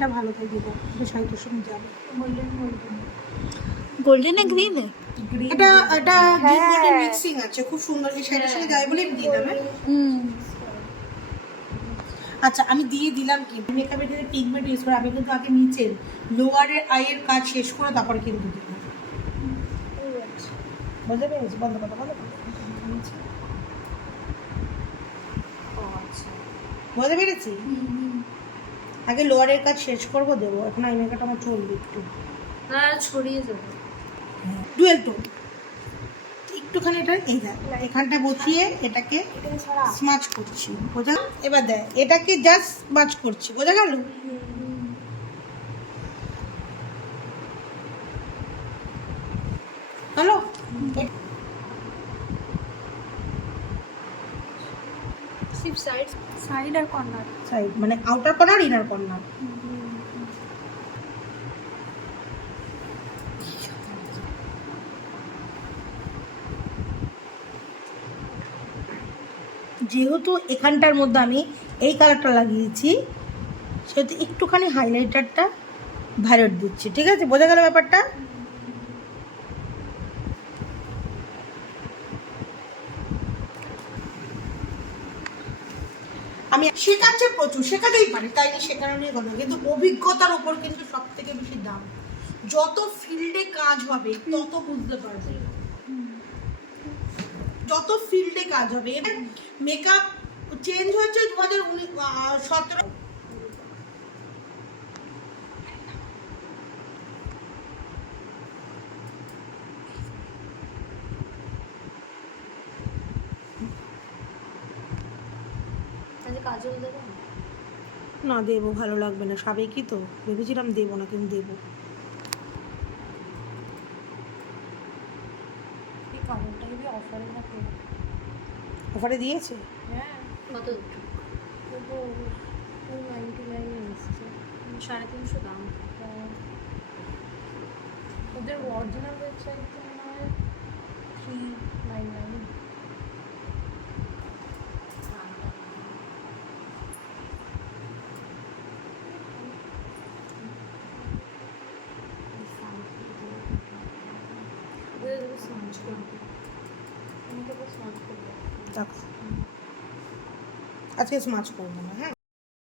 এটা ভালো তাই দিব, এটা শাড়িটার সঙ্গে যাবে। গোল্ডেনে গ্রিনে এটা এটা মিক্সিং আছে, খুব সুন্দর, এই শাড়িটার সঙ্গে যাবে বলে আমি দিয়ে দিলাম। আচ্ছা আমি দিয়ে দিলাম কি মেকআপের জন্য পিগমেন্ট ইউজ করে, আমি কিন্তু আগে নিচের লোয়ারের আইয়ের কাজ শেষ করে তারপরে কিন্তু দিব। বুঝতে পেরেছি, বন্ধ করো বন্ধ করো। বুঝতে পেরেছি, আগে লোয়ারের কাজ শেষ করবো দেবো, এখন আই মেকআপটা আমার চলবে একটু না ছড়িয়ে যাবে। ডুয়েল টোন একটুখানি এটা এই দেখ এখানটা বসিয়ে এটাকে স্মাচ করছি, বোঝা? এবার দেখ এটাকে জাস্ট স্মাচ করছি, বোঝা গেল? হ্যালো সাইড আর কর্নার, সাইড মানে আউটার কর্নার ইনার কর্নার। যেহেতু এখানটার মধ্যে আমি এই কালারটা লাগিয়েছি সেহেতু একটুখানি হাইলাইটারটা ভায়োলেট দিচ্ছি, ঠিক আছে? বোঝা গেল ব্যাপারটা? আমি শেখাচ্ছে প্রচুর, শেখাতেই পারি, তাই নিয়ে শেখানো নিয়ে কথা, কিন্তু অভিজ্ঞতার উপর কিন্তু সব থেকে বেশি দাম। যত ফিল্ডে কাজ হবে তত বুঝতে পারবে, যত ফিল্ডে কাজ হবে। মেকআপ চেঞ্জ হচ্ছে 2017। কাজল দেবে না দেবো, ভালো লাগবে না, সাবেকি তো, ভেবেছিলাম দেবো না কিন্তু দেবো। এই কাজলটা কি অফারে না পেয়ে? অফারে দিয়েছে? হ্যাঁ কত? 99 এসছে, 350 দাম। ওদের অরিজিনাল ওয়েবসাইটে মনে হয় 399। দেখো আজকে স্মাচ করবো না, হ্যাঁ।